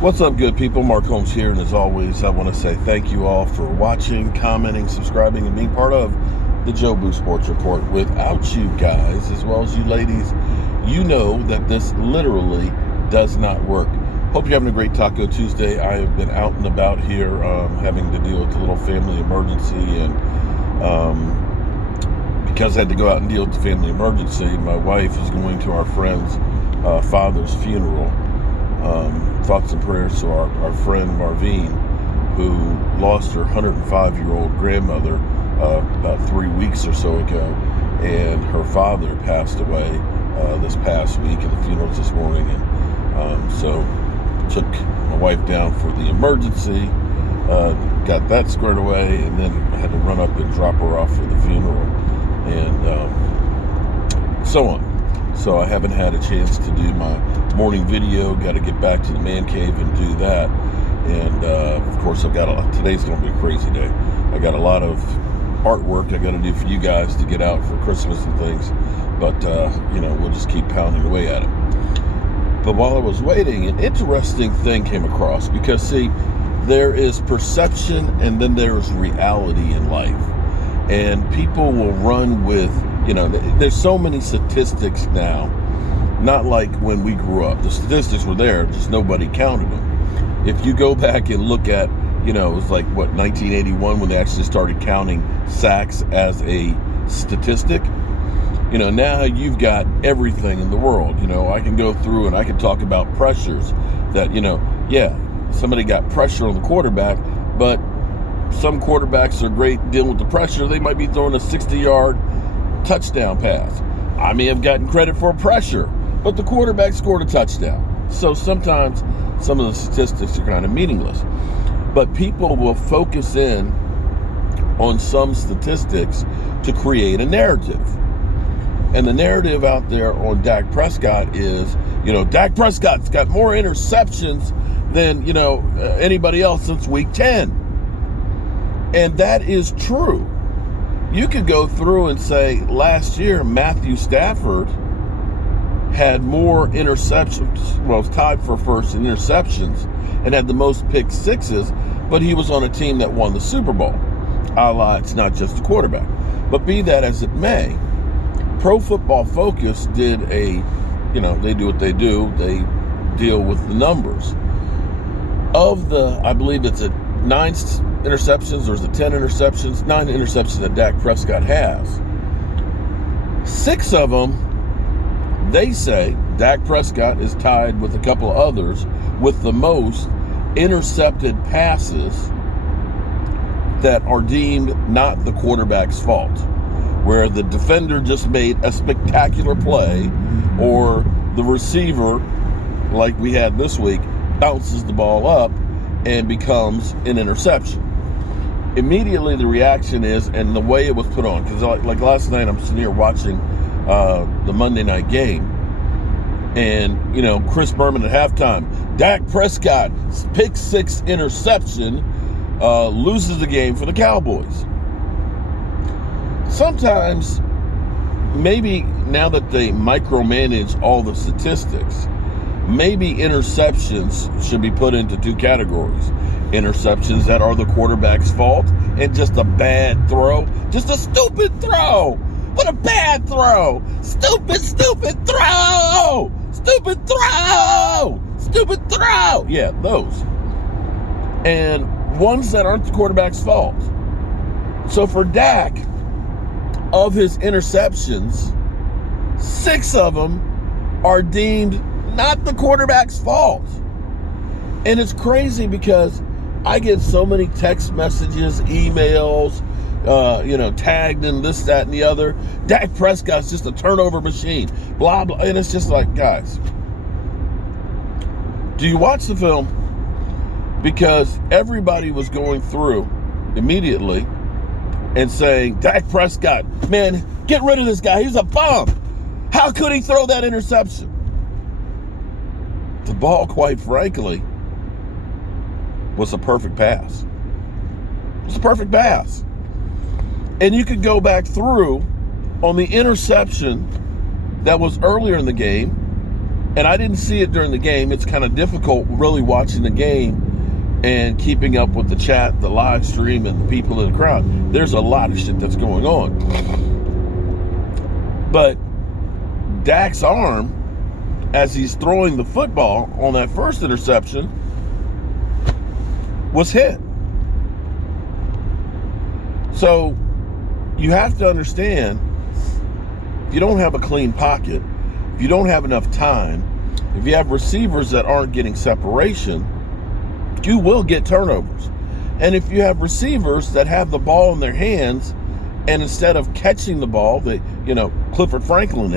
What's up, good people? Mark Holmes here, and as always, I want to say thank you all for watching, commenting, subscribing, and being part of the Joe Boo Sports Report. Without you guys, as well as you ladies, you know that this literally does not work. Hope you're having a great Taco Tuesday. I have been out and about here, having to deal with a little family emergency, and because I had to go out and deal with the family emergency, my wife is going to our friend's father's funeral. Thoughts and prayers to our friend Marvine, who lost her 105-year-old grandmother about 3 weeks or so ago, and her father passed away this past week, and the funeral's this morning, and so took my wife down for the emergency, got that squared away, and then I had to run up and drop her off for the funeral, and so on. So I haven't had a chance to do my morning video. Got to get back to the man cave and do that. And of course, today's going to be a crazy day. I got a lot of artwork I got to do for you guys to get out for Christmas and things. But we'll just keep pounding away at it. But while I was waiting, an interesting thing came across, because see, there is perception and then there is reality in life. And people will run with, there's so many statistics now, not like when we grew up. The statistics were there, just nobody counted them. If you go back and look at, it was like, 1981 when they actually started counting sacks as a statistic. Now you've got everything in the world. I can go through and I can talk about pressures that, somebody got pressure on the quarterback, but some quarterbacks are great dealing with the pressure. They might be throwing a 60-yard touchdown pass. I may have gotten credit for pressure, but the quarterback scored a touchdown. So sometimes some of the statistics are kind of meaningless. But people will focus in on some statistics to create a narrative. And the narrative out there on Dak Prescott is, Dak Prescott's got more interceptions than, anybody else since week 10. And that is true. You could go through and say last year Matthew Stafford had more interceptions, was tied for first in interceptions and had the most pick sixes, but he was on a team that won the Super Bowl. It's not just the quarterback. But be that as it may, Pro Football Focus did they do what they do. They deal with the numbers. Of I believe it's 9 interceptions, or is it 10 interceptions? 9 interceptions that Dak Prescott has. 6 of them, they say, Dak Prescott is tied with a couple of others with the most intercepted passes that are deemed not the quarterback's fault, where the defender just made a spectacular play, or the receiver, like we had this week, bounces the ball up and becomes an interception. Immediately the reaction is, and the way it was put on, because like last night I'm sitting here watching the Monday night game, and Chris Berman at halftime, Dak Prescott pick 6 interception, loses the game for the Cowboys. Sometimes, maybe now that they micromanage all the statistics, maybe interceptions should be put into 2 categories. Interceptions that are the quarterback's fault and just a bad throw. Just a stupid throw. What a bad throw. Stupid throw. Stupid throw. Stupid throw. Yeah, those. And ones that aren't the quarterback's fault. So for Dak, of his interceptions, 6 of them are deemed not the quarterback's fault. And it's crazy because I get so many text messages, emails, tagged in this, that, and the other. Dak Prescott's just a turnover machine, blah, blah. And it's just like, guys, do you watch the film? Because everybody was going through immediately and saying, Dak Prescott, man, get rid of this guy. He's a bum. How could he throw that interception? The ball, quite frankly, was a perfect pass. It was a perfect pass. And you could go back through on the interception that was earlier in the game And I didn't see it during the game. It's kind of difficult really watching the game and keeping up with the chat, the live stream, and the people in the crowd. There's a lot of shit that's going on. But Dak's arm, as he's throwing the football on that first interception, was hit. So you have to understand, if you don't have a clean pocket, if you don't have enough time, if you have receivers that aren't getting separation, you will get turnovers. And if you have receivers that have the ball in their hands, and instead of catching the ball, they, Clifford Franklin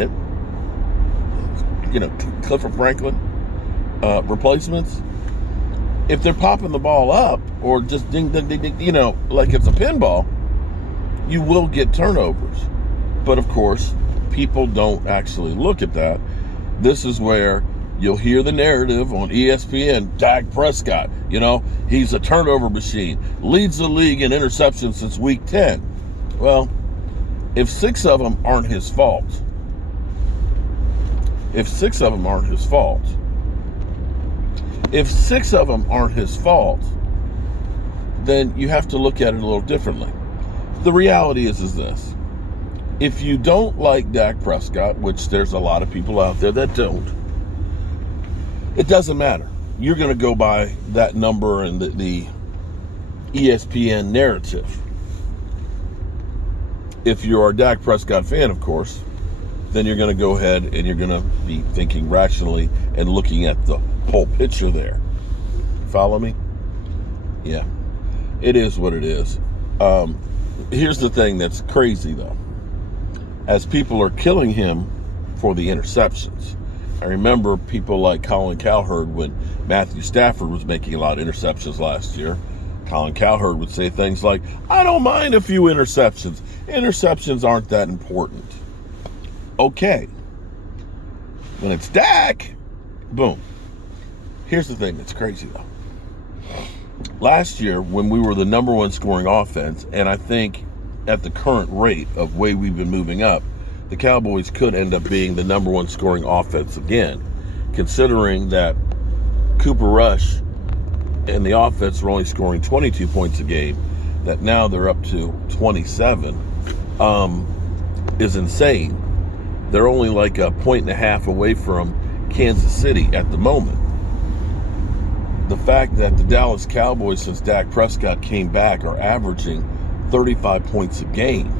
replacements, if they're popping the ball up or just ding, ding, ding, ding, like it's a pinball, you will get turnovers. But of course, people don't actually look at that. This is where you'll hear the narrative on ESPN, Dak Prescott, he's a turnover machine, leads the league in interceptions since week 10. Well, if 6 of them aren't his fault, then you have to look at it a little differently. The reality is this. If you don't like Dak Prescott, which there's a lot of people out there that don't, it doesn't matter. You're going to go by that number and the ESPN narrative. If you're a Dak Prescott fan, of course, then you're going to go ahead and you're going to be thinking rationally and looking at the whole picture there. Follow me? Yeah. It is what it is. Here's the thing that's crazy, though. As people are killing him for the interceptions. I remember people like Colin Cowherd, when Matthew Stafford was making a lot of interceptions last year, Colin Cowherd would say things like, I don't mind a few interceptions. Interceptions aren't that important. Okay. When it's Dak, boom. Here's the thing that's crazy, though. Last year, when we were the number 1 scoring offense, and I think at the current rate of way we've been moving up, the Cowboys could end up being the number 1 scoring offense again, considering that Cooper Rush and the offense were only scoring 22 points a game, that now they're up to 27, is insane. They're only like a 1.5 away from Kansas City at the moment. The fact that the Dallas Cowboys, since Dak Prescott came back, are averaging 35 points a game.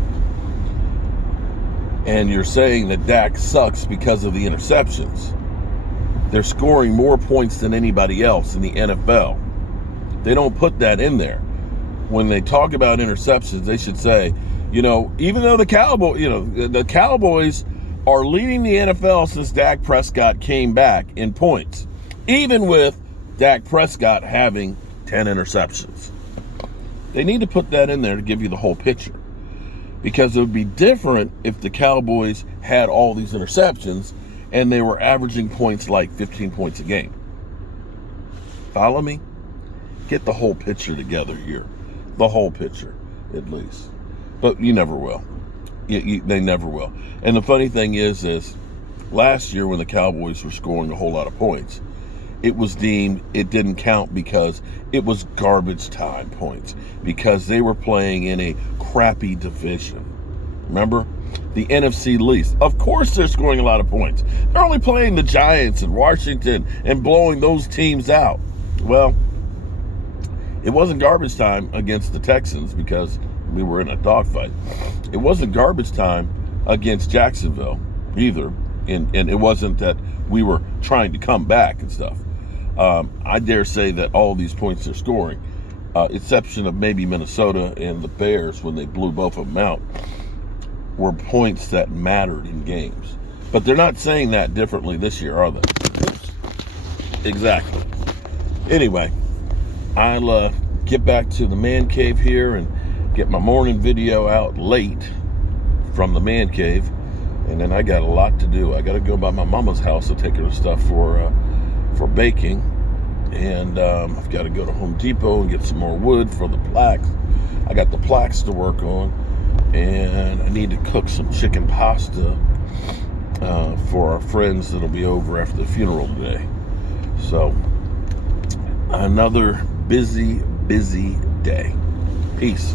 And you're saying that Dak sucks because of the interceptions. They're scoring more points than anybody else in the NFL. They don't put that in there. When they talk about interceptions, they should say, even though the Cowboys are leading the NFL since Dak Prescott came back in points, even with Dak Prescott having 10 interceptions. They need to put that in there to give you the whole picture. Because it would be different if the Cowboys had all these interceptions and they were averaging points like 15 points a game. Follow me? Get the whole picture together here. The whole picture, at least. But you never will. They never will. And the funny thing is last year when the Cowboys were scoring a whole lot of points, it was deemed it didn't count because it was garbage time points, because they were playing in a crappy division. Remember? The NFC least. Of course they're scoring a lot of points. They're only playing the Giants and Washington and blowing those teams out. Well, it wasn't garbage time against the Texans because we were in a dogfight. It wasn't garbage time against Jacksonville either. And it wasn't that we were trying to come back and stuff. I dare say that all these points they're scoring, exception of maybe Minnesota and the Bears when they blew both of them out, were points that mattered in games. But they're not saying that differently this year, are they? Oops. Exactly. Anyway, I'll get back to the man cave here and get my morning video out late from the man cave. And then I got a lot to do. I got to go by my mama's house to take her stuff for baking. And I've got to go to Home Depot and get some more wood for the plaques. I got the plaques to work on. And I need to cook some chicken pasta for our friends that'll be over after the funeral today. So, another busy day. Peace.